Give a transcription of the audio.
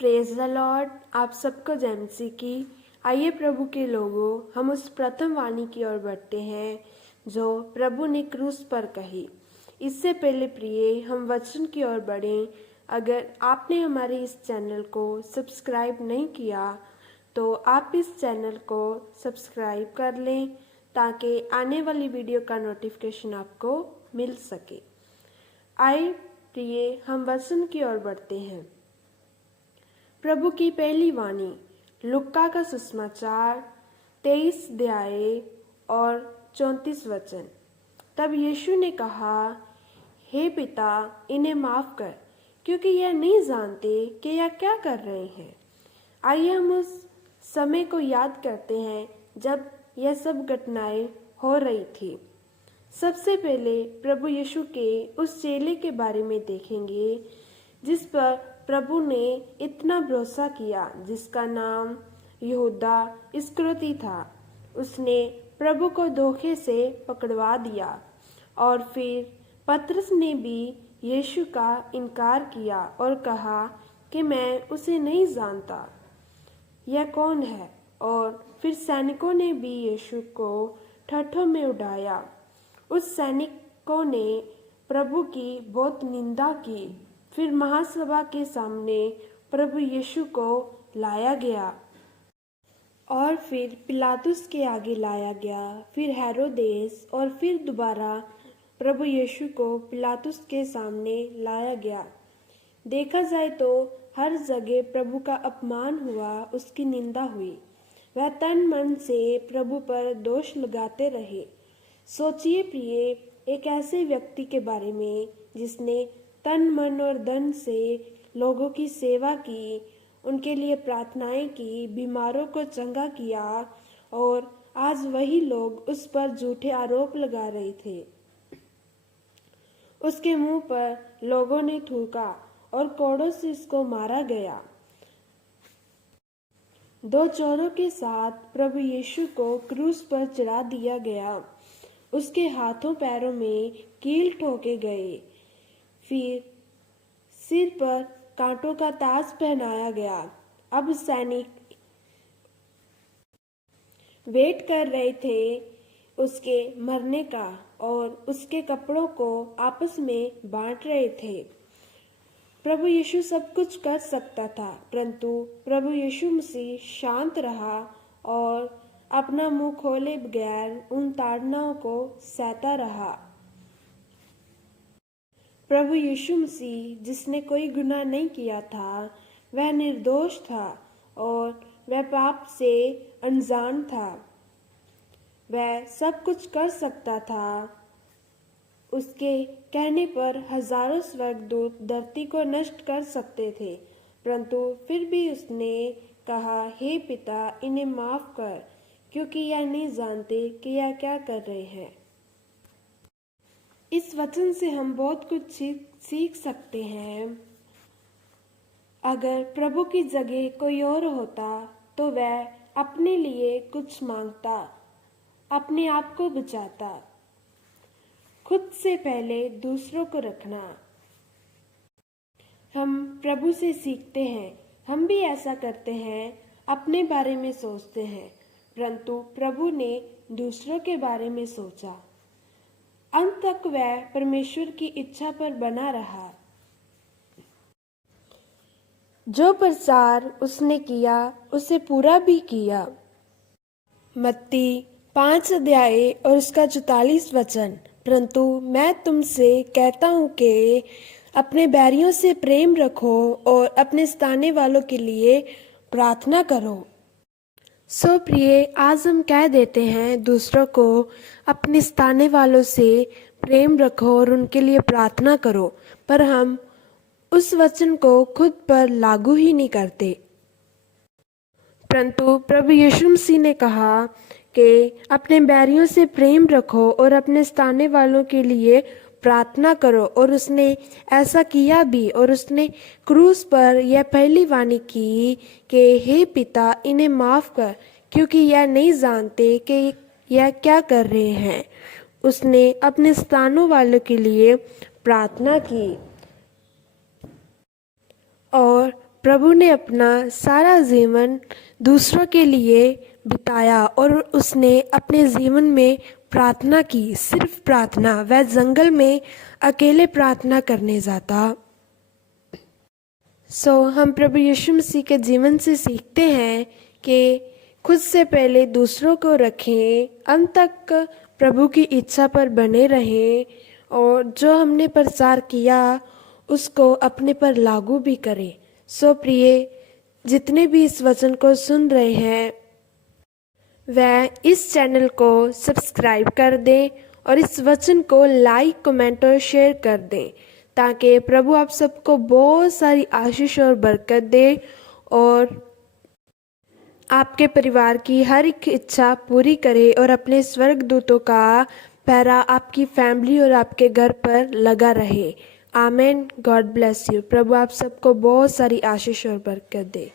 Praise the Lord. आप सबको जय मसीह की। आइए प्रभु के लोगों, हम उस प्रथम वाणी की ओर बढ़ते हैं जो प्रभु ने क्रूस पर कही। इससे पहले प्रिय हम वचन की ओर बढ़ें। अगर आपने हमारे इस चैनल को सब्सक्राइब नहीं किया तो आप इस चैनल को सब्सक्राइब कर लें ताकि आने वाली वीडियो का नोटिफिकेशन आपको मिल सके। आइए प्रिय हम वचन की ओर बढ़ते हैं। प्रभु की पहली वाणी लुक्का का सुसमाचार 23 अध्याय और 34 वचन। तब यीशु ने कहा, हे पिता, इन्हें माफ कर, क्योंकि यह नहीं जानते कि यह क्या कर रहे हैं। आइए हम उस समय को याद करते हैं जब यह सब घटनाएं हो रही थी। सबसे पहले प्रभु यीशु के उस चेले के बारे में देखेंगे जिस पर प्रभु ने इतना भरोसा किया, जिसका नाम यहूदा इस्करियोती था। उसने प्रभु को धोखे से पकड़वा दिया और फिर पतरस ने भी यीशु का इनकार किया और कहा कि मैं उसे नहीं जानता, यह कौन है। और फिर सैनिकों ने भी यीशु को ठट्ठों में उड़ाया। उस सैनिकों ने प्रभु की बहुत निंदा की। फिर महासभा के सामने प्रभु यीशु को लाया गया और फिर पिलातुस के आगे लाया गया। फिर हेरोदेस और फिर दोबारा प्रभु यीशु को पिलातुस के सामने लाया गया। देखा जाए तो हर जगह प्रभु का अपमान हुआ, उसकी निंदा हुई। वह तन मन से प्रभु पर दोष लगाते रहे। सोचिए प्रिय, एक ऐसे व्यक्ति के बारे में जिसने तन मन और धन से लोगों की सेवा की, उनके लिए प्रार्थनाएं की, बीमारों को चंगा किया, और आज वही लोग उस पर झूठे आरोप लगा रहे थे। उसके मुंह पर लोगों ने थूका और कोड़ों से उसको मारा गया। दो चोरों के साथ प्रभु यीशु को क्रूस पर चढ़ा दिया गया। उसके हाथों पैरों में कील ठोके गए। फिर सिर पर कांटों का ताज पहनाया गया। अब सैनिक वेट कर रहे थे उसके मरने का और उसके कपड़ों को आपस में बांट रहे थे। प्रभु यीशु सब कुछ कर सकता था, परंतु प्रभु यीशु मसीह शांत रहा और अपना मुंह खोले बगैर उन ताड़नाओं को सहता रहा। प्रभु यीशु मसीह, जिसने कोई गुनाह नहीं किया था, वह निर्दोष था और वह पाप से अनजान था। वह सब कुछ कर सकता था। उसके कहने पर हजारों स्वर्गदूत धरती को नष्ट कर सकते थे, परंतु फिर भी उसने कहा, हे पिता, इन्हें माफ कर, क्योंकि यह नहीं जानते कि यह क्या कर रहे हैं। इस वचन से हम बहुत कुछ सीख सकते हैं। अगर प्रभु की जगह कोई और होता तो वह अपने लिए कुछ मांगता, अपने आप को बचाता। खुद से पहले दूसरों को रखना। हम प्रभु से सीखते हैं। हम भी ऐसा करते हैं, अपने बारे में सोचते हैं, परंतु प्रभु ने दूसरों के बारे में सोचा। अंत तक वह परमेश्वर की इच्छा पर बना रहा। जो प्रचार उसने किया उसे पूरा भी किया। मत्ती 5 अध्याय और उसका 44 वचन। परंतु मैं तुमसे कहता हूँ कि अपने बैरियों से प्रेम रखो और अपने सताने वालों के लिए प्रार्थना करो। सो प्रिय, आज हम कह देते हैं दूसरों को अपने सताने वालों से प्रेम रखो और उनके लिए प्रार्थना करो, पर हम उस वचन को खुद पर लागू ही नहीं करते। परंतु प्रभु यीशु मसीह ने कहा कि अपने बैरियों से प्रेम रखो और अपने सताने वालों के लिए प्रार्थना करो, और उसने ऐसा किया भी। और उसने क्रूस पर यह पहली वाणी की कि हे पिता, इन्हें माफ कर, क्योंकि यह नहीं जानते कि यह क्या कर रहे हैं। उसने अपने सताने वालों के लिए प्रार्थना की और प्रभु ने अपना सारा जीवन दूसरों के लिए बिताया और उसने अपने जीवन में प्रार्थना की, सिर्फ प्रार्थना। वह जंगल में अकेले प्रार्थना करने जाता। हम प्रभु यीशु मसीह के जीवन से सीखते हैं कि खुद से पहले दूसरों को रखें, अंत तक प्रभु की इच्छा पर बने रहें और जो हमने प्रचार किया उसको अपने पर लागू भी करें। प्रिय, जितने भी इस वचन को सुन रहे हैं वह इस चैनल को सब्सक्राइब कर दें और इस वचन को लाइक, कमेंट और शेयर कर दें ताकि प्रभु आप सबको बहुत सारी आशीष और बरकत दे और आपके परिवार की हर एक इच्छा पूरी करे और अपने स्वर्गदूतों का पहरा आपकी फैमिली और आपके घर पर लगा रहे। आमेन। God bless you. प्रभु आप सबको बहुत सारी आशीष और बरकत दे।